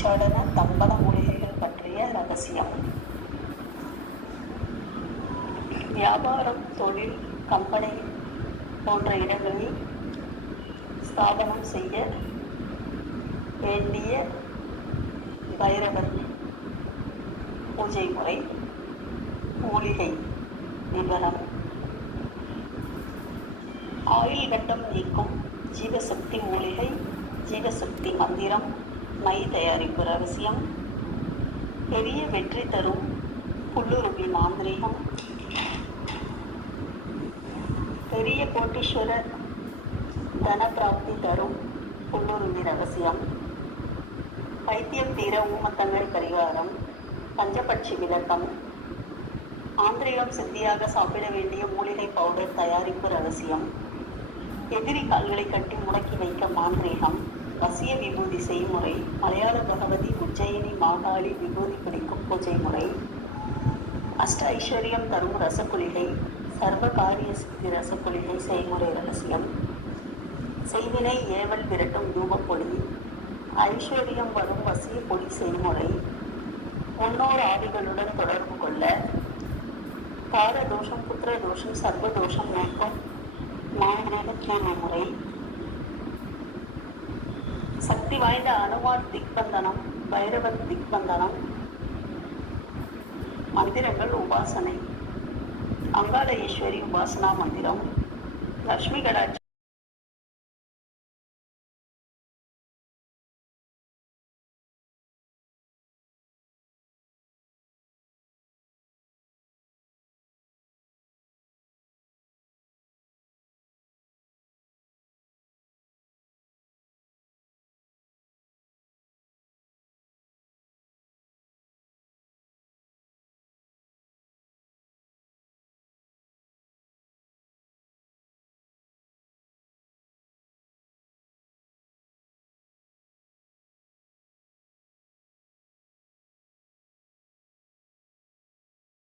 சடன தம்பன மூலிகைகள் பற்றிய ரகசியம். வியாபாரம் தொழில் கம்பெனி போன்ற இடங்களில் ஸ்தாபனம் செய்ய வேண்டிய பைரவர் பூஜை முறை மூலிகை விவரம் ஆயுள் கட்டம் நீக்கும் ஜீவசக்தி மூலிகை ஜீவசக்தி மந்திரம் மை தயாரிப்பு ரகசியம். பெரிய வெற்றி தரும் புல்லுருவி மாந்திரீகம். பெரிய கோட்டீஸ்வரர் தன பிராப்தி தரும் புல்லுருவி ரகசியம். பைத்தியம் தீர ஊமத்தங்கள் பரிகாரம் பஞ்சபட்சி விளக்கம். ஆந்திரிகம் சித்தியாக சாப்பிட வேண்டிய மூலிகை பவுடர் தயாரிப்பு ரகசியம். எதிரி கால்களை கட்டி முடக்கி வைக்க மாந்திரீகம். வசிய விபூதி செய்முறை மலையாள பகவதி உஜ்ஜயினி மாகாளி விபூதி பிடிக்கும் பூஜை முறை. அஷ்ட ஐஸ்வர்யம் தரும் ரசகுலிகை சர்வ காரிய சித்தி ரசகுலிகை செய்முறை ரகசியம். செய்வினை ஏவல் விரட்டும் தூபப்பொடி ஐஸ்வர்யம் வரும் வசிய பொடி செய்முறை. முன்னோர் ஆவிகளுடன் தொடர்பு கொள்ள கார தோஷம் புத்திர தோஷம் சர்வ தோஷம் நீக்கும் மாநில முறை. சக்தி வாய்ந்த அனுமார் திக்பந்தனம் பைரவ திக்பந்தனம் மந்திரங்கள் உபாசனை. அங்காள ஈஸ்வரி உபாசனா மந்திரம். லக்ஷ்மி கடாட்சி